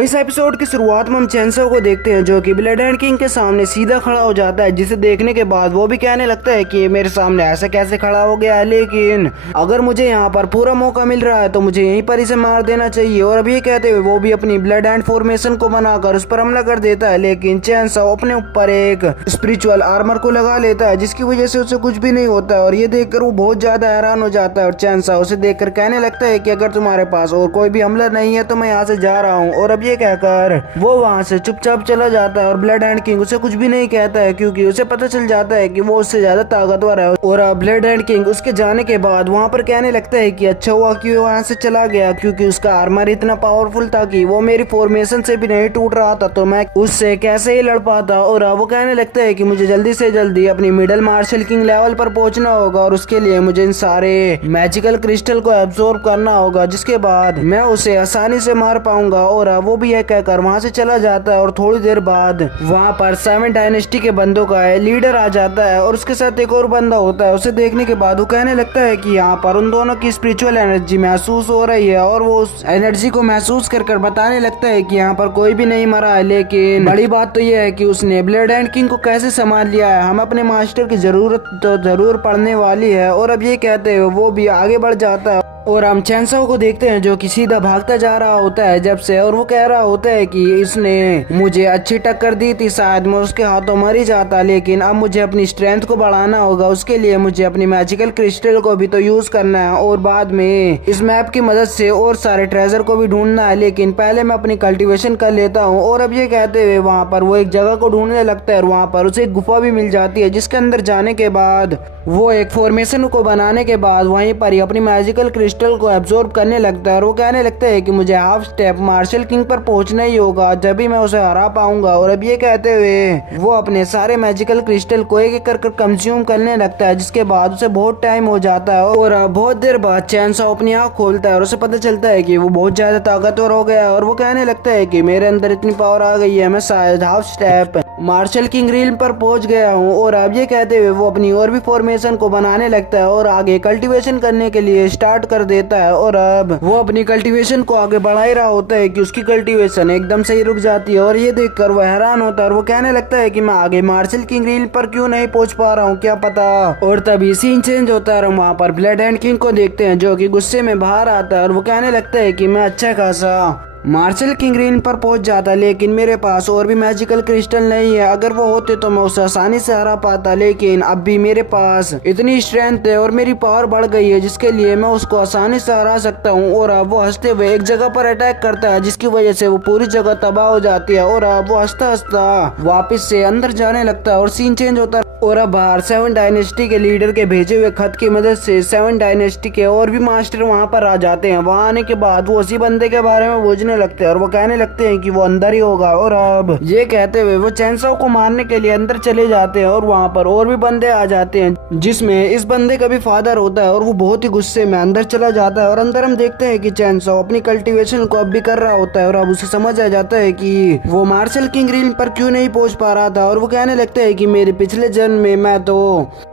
तो इस एपिसोड की शुरुआत में हम चेंसो को देखते हैं जो कि ब्लड हैंड किंग के सामने सीधा खड़ा हो जाता है, जिसे देखने के बाद वो भी कहने लगता है कि मेरे सामने ऐसे कैसे खड़ा हो गया है, लेकिन अगर मुझे यहाँ पर पूरा मौका मिल रहा है तो मुझे यहीं पर इसे मार देना चाहिए। और अभी कहते हुए वो भी अपनी ब्लड हैंड फॉर्मेशन को बनाकर उस पर हमला कर देता है, लेकिन चेंसो अपने ऊपर एक स्पिरिचुअल आर्मर को लगा लेता है जिसकी वजह से उसे कुछ भी नहीं होता है। और ये देखकर वो बहुत ज्यादा हैरान हो जाता है और चेंसो उसे देखकर कहने लगता है कि अगर तुम्हारे पास और कोई भी हमला नहीं है तो मैं यहाँ से जा रहा हूँ। और अब ये कहकर वो वहाँ से चुपचाप चला जाता है और ब्लड हैंड किंग उसे कुछ भी नहीं कहता है क्योंकि उसे पता चल जाता है कि वो उससे ज्यादा ताकतवर है। और ब्लड हैंड किंग उसके जाने के बाद वहाँ पर कहने लगता है कि अच्छा हुआ कि वो वहाँ से चला गया क्योंकि उसका आर्मर इतना पावरफुल था कि वो मेरी फॉर्मेशन से भी नहीं टूट रहा था, तो मैं उससे कैसे ही लड़ पाता। और वो कहने लगता है कि मुझे जल्दी से जल्दी अपनी मिडिल मार्शल किंग लेवल पर पहुंचना होगा और उसके लिए मुझे इन सारे मैजिकल क्रिस्टल को एब्जॉर्ब करना होगा, जिसके बाद मैं उसे आसानी से मार पाऊंगा। और वो भी यह कहकर वहाँ से चला जाता है और थोड़ी देर बाद वहाँ पर 7 डायनेस्टी के बंदों का लीडर आ जाता है और उसके साथ एक और बंदा होता है। उसे देखने के बाद वो कहने लगता है कि यहाँ पर उन दोनों की स्पिरिचुअल एनर्जी महसूस हो रही है और वो उस एनर्जी को महसूस कर बताने लगता है कि यहाँ पर कोई भी नहीं मरा है, लेकिन बड़ी बात तो यह है कि उसने ब्लड हैंड किंग को कैसे संभाल लिया है, हम अपने मास्टर की जरूरत तो जरूर पड़ने वाली है। और अब ये कहते हुए वो भी आगे बढ़ जाता है और हम चेंसो को देखते हैं जो कि सीधा भागता जा रहा होता है जब से, और वो कह रहा होता है कि इसने मुझे अच्छी टक्कर दी थी, शायद मैं उसके हाथों मर ही जाता, लेकिन अब मुझे अपनी स्ट्रेंथ को बढ़ाना होगा, उसके लिए मुझे अपनी मैजिकल क्रिस्टल को भी तो यूज करना है और बाद में इस मैप की मदद से और सारे ट्रेजर को भी ढूंढना है, लेकिन पहले मैं अपनी कल्टीवेशन कर लेता हूँ। और अब ये कहते हुए वहाँ पर वो एक जगह को ढूंढने लगता है और वहाँ पर उसे एक गुफा भी मिल जाती है जिसके अंदर जाने के बाद वो एक फॉर्मेशन को बनाने के बाद वहीं पर ही अपनी मैजिकल क्रिस्टल को एब्जॉर्ब करने लगता है और वो कहने लगता है कि मुझे हाफ स्टेप मार्शल किंग पर पहुंचना ही होगा जब भी मैं उसे हरा पाऊंगा। और अब ये कहते हुए वो अपने सारे मैजिकल क्रिस्टल को एक एक कर कंज्यूम करने लगता है, जिसके बाद उसे बहुत टाइम हो जाता है और बहुत देर बाद चेंसो अपनी आँख खोलता है और उसे पता चलता है कि वो बहुत ज्यादा ताकतवर हो गया है। और वो कहने लगता है कि मेरे अंदर इतनी पावर आ गई है, मैं शायद half step marshal king reel पर पहुंच गया हूँ। और अब ये कहते हुए वो अपनी और भी फॉर्मेशन को बनाने लगता है और आगे कल्टीवेशन करने के लिए स्टार्ट कर देता है। और अब वो अपनी कल्टीवेशन को आगे बढ़ा ही रहा होता है कि उसकी कल्टीवेशन एकदम से ही रुक जाती है और ये देखकर वो हैरान होता है और वो कहने लगता है कि मैं आगे मार्शल किंग रील पर क्यों नहीं पहुंच पा रहा हूँ, क्या पता। और तभी सीन चेंज होता है और वहाँ पर ब्लड हैंड किंग को देखते हैं जो कि गुस्से में बाहर आता है और वो कहने लगता है कि मैं अच्छा खासा मार्शल किंग रीन पर पहुंच जाता, लेकिन मेरे पास और भी मैजिकल क्रिस्टल नहीं है, अगर वो होते तो मैं उसे आसानी से हरा पाता, लेकिन अब भी मेरे पास इतनी स्ट्रेंथ है और मेरी पावर बढ़ गई है जिसके लिए मैं उसको आसानी से हरा सकता हूँ। और अब वो हंसते हुए एक जगह पर अटैक करता है जिसकी वजह से वो पूरी जगह तबाह हो जाती है और अब वो हंसता हंसता वापस से अंदर जाने लगता है और सीन चेंज होता है और अब बाहर 7 डायनेस्टी के लीडर के भेजे हुए खत की मदद से 7 डायनेस्टी के और भी मास्टर वहाँ पर आ जाते हैं। वहाँ आने के बाद वो उसी बंदे के बारे में पूछने लगते हैं और वो कहने लगते हैं कि वो अंदर ही होगा। और अब ये कहते हुए वो चेंसो को मारने के लिए अंदर चले जाते हैं और वहाँ पर और भी बंदे आ जाते हैं जिसमें इस बंदे का भी फादर होता है और वो बहुत ही गुस्से में अंदर चला जाता है। और अंदर हम देखते हैं कि चेंसो अपनी कल्टीवेशन को अब भी कर रहा होता है और अब उसे समझ आ जाता है कि वो मार्शल किंग रील पर क्यों नहीं पहुंच पा रहा था। और वो कहने लगता है कि मेरे पिछले जन्म में मैं तो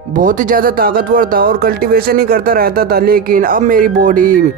बहुत ही ज्यादा ताकतवर था और कल्टीवेशन ही करता रहता था, लेकिन अब मेरी बॉडी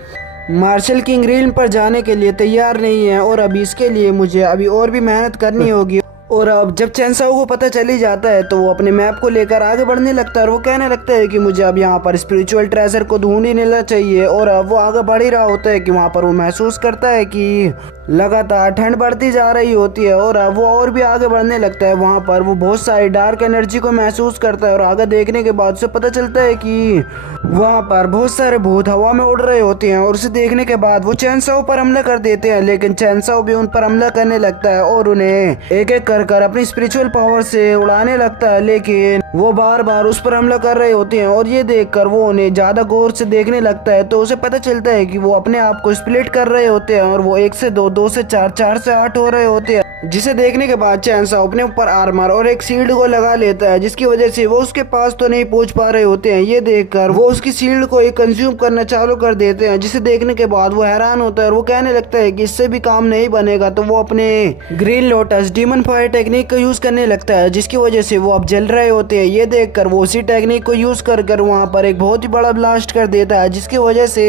मार्शल किंग रील पर जाने के लिए तैयार नहीं है और अभी इसके लिए मुझे अभी और भी मेहनत करनी होगी। और अब जब चेंसो को पता चल ही जाता है तो वो अपने मैप को लेकर आगे बढ़ने लगता है और वो कहने लगता है कि मुझे अब यहाँ पर स्पिरिचुअल ट्रेजर को ढूंढ ही लेना चाहिए। और अब वो आगे बढ़ ही रहा होता है कि वहाँ पर वो महसूस करता है कि लगातार ठंड बढ़ती जा रही होती है और अब वो और भी आगे बढ़ने लगता है। वहाँ पर वो बहुत सारी डार्क एनर्जी को महसूस करता है और आगे देखने के बाद उसे पता चलता है कि वहाँ पर बहुत सारे भूत हवा में उड़ रहे होते हैं और उसे देखने के बाद वो चेंसो पर हमला कर देते हैं, लेकिन चेंसो भी उन पर हमला करने लगता है और उन्हें एक एक कर अपनी स्पिरिचुअल पावर से उड़ाने लगता है, लेकिन वो बार बार उस पर हमला कर रहे होते हैं। और ये देखकर वो उन्हें ज्यादा गौर से देखने लगता है तो उसे पता चलता है कि वो अपने आप को स्प्लिट कर रहे होते हैं और वो 1 से 2, 2 से 4, 4 से 8 हो रहे होते हैं, जिसे देखने के बाद चेंसो अपने ऊपर आर्मर और एक शील्ड को लगा लेता है जिसकी वजह से वो उसके पास तो नहीं पहुंच पा रहे होते हैं। ये देखकर वो उसकी शील्ड को ही कंज्यूम करना चालू कर देते हैं, जिसे देखने के बाद वो हैरान होता है और वो कहने लगता है कि इससे भी काम नहीं बनेगा, तो वो अपने green lotus demon fire technique का यूज करने लगता है जिसकी वजह से वो अब जल रहे होते हैं। ये देखकर वो उसी टेक्निक को यूज कर वहाँ पर एक बहुत ही बड़ा ब्लास्ट कर देता है जिसकी वजह से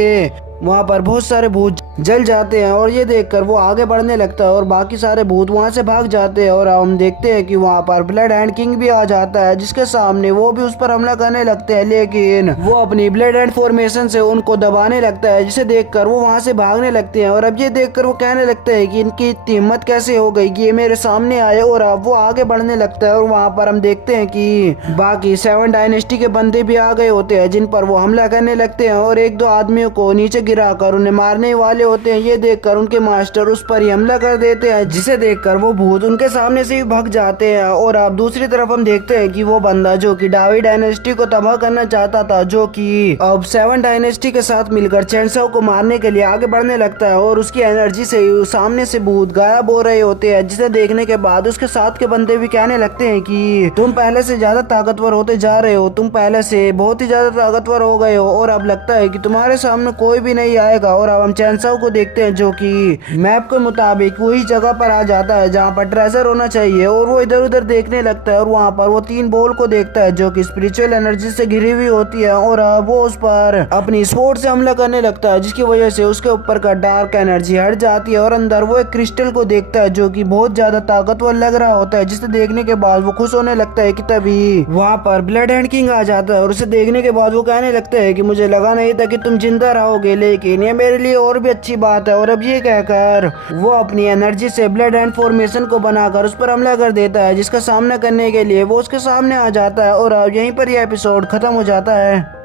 वहाँ पर बहुत सारे भूत जल जाते हैं और ये देखकर वो आगे बढ़ने लगता है और बाकी सारे भूत वहाँ से भाग जाते हैं और हम देखते हैं कि वहाँ पर ब्लड हैंड किंग भी आ जाता है, जिसके सामने वो भी उस पर हमला करने लगते हैं, लेकिन वो अपनी ब्लड हैंड फॉर्मेशन से उनको दबाने लगता है, जिसे देखकर वो वहाँ से भागने लगते हैं। और अब ये देखकर वो कहने लगता है कि इनकी इतनी हिम्मत कैसे हो गई कि ये मेरे सामने आए, और अब वो आगे बढ़ने लगता है और वहाँ पर हम देखते हैं कि बाकी 7 डायनेस्टी के बंदे भी आ गए होते हैं, जिन पर वो हमला करने लगते हैं और 1-2 आदमियों को नीचे गिराकर उन्हें मारने वाले होते हैं। ये देखकर उनके मास्टर उस पर ही हमला कर देते हैं, जिसे देखकर वो भूत उनके सामने से ही भाग जाते हैं। और अब दूसरी तरफ हम देखते हैं कि वो बंदा जो कि डावी डायनेस्टी को तबाह करना चाहता था, जो कि अब 7 डायनेस्टी के साथ मिलकर चेनसो को मारने के लिए आगे बढ़ने लगता है और उसकी एनर्जी से ही सामने से भूत गायब हो रहे होते हैं, जिसे देखने के बाद उसके साथ के बंदे भी कहने लगते हैं कि तुम पहले से ज्यादा ताकतवर होते जा रहे हो, तुम पहले से बहुत ही ज्यादा ताकतवर हो गए हो और अब लगता है कि तुम्हारे सामने कोई भी नहीं आएगा। और अब हम चेनसो को देखते हैं जो कि मैप के मुताबिक वही जगह पर आ जाता है जहाँ पर ट्रेजर होना चाहिए, और वो इधर उधर देखने लगता है और वहाँ पर वो 3 बॉल को देखता है जो कि स्पिरिचुअल एनर्जी से घिरी हुई होती है, और अब वो उस पर अपनी स्वॉर्ड से हमला करने लगता है, जिसकी वजह से उसके ऊपर का डार्क एनर्जी हट जाती है और अंदर वो एक क्रिस्टल को देखता है जो कि बहुत ज्यादा ताकतवर लग रहा होता है, जिसे देखने के बाद वो खुश होने लगता है कि तभी वहाँ पर ब्लड हैंड किंग आ जाता है और उसे देखने के बाद वो कहने लगता है कि मुझे लगा नहीं था कि तुम जिंदा रहोगे, लेकिन ये मेरे लिए और भी अच्छी बात है। और अब ये कहकर वो अपनी एनर्जी से ब्लड हैंड फॉर्मेशन को बनाकर उस पर हमला कर देता है, जिसका सामना करने के लिए वो उसके सामने आ जाता है। और अब यहीं पर यह एपिसोड खत्म हो जाता है।